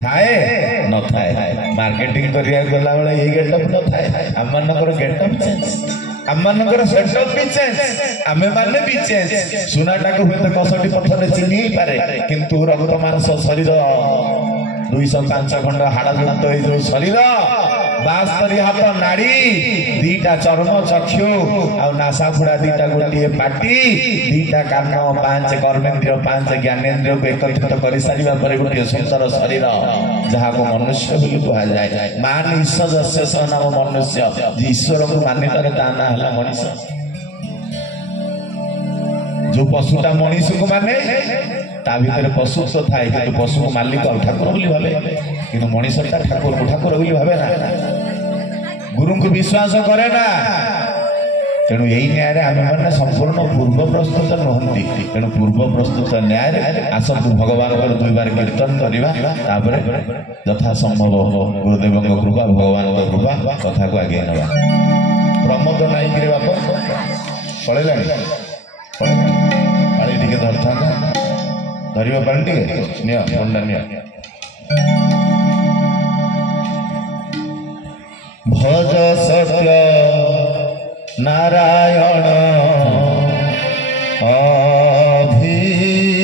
थाए न थाए मार्केटिंग करिया गला बेले ये गेटअप न थाए हम मानकर गेटअप चेंज हम मानकर सेटअप भी चेंज आमे माने भी चेंज सुनाटा को हुए कसटी पत्थर चिन्ही पारे किंतु रक्त मांस शरीर 205 खंड हाड़ जुक्त हो जो शरीर 72 हाथ नाड़ी दीटा चर्म चक्षु आ नासा फुड़ा दीटा गोटे पाटी दीटा कान 5 कर्मेंद्रिय 5 ज्ञानेन्द्रिय को एकत्रित कर सारिबा परे गोटे सुंदर शरीर जहाँ को मनुष्य बोली कहा जाए मान ईश्वर नाम मनुष्य ईश्वर को मानि तारे ता ना हला मनुष्य जो पशुटा मनीष को माने ता भीतर पशु तो थाए कि पशु को मालिक और ठाकुर बोली भावे कि मनीषटा ठाकुर को ठाकुर बोली भावे ना गुरु को विश्वास करे ना तेणु यही न्याय आम मैंने संपूर्ण पूर्व प्रस्तुत नुहति तेणु पूर्व प्रस्तुत न्याय आसतु भगवान दुई बार कीर्तन करवा यथा संभव गुरुदेव कृपा भगवान कृपा कथा को आगे नवा प्रमोद नाइक रे बाप पड़ेगा पानी टिके धरता धरवा पानी टिके निया पंडा निया भज सत्य नारायण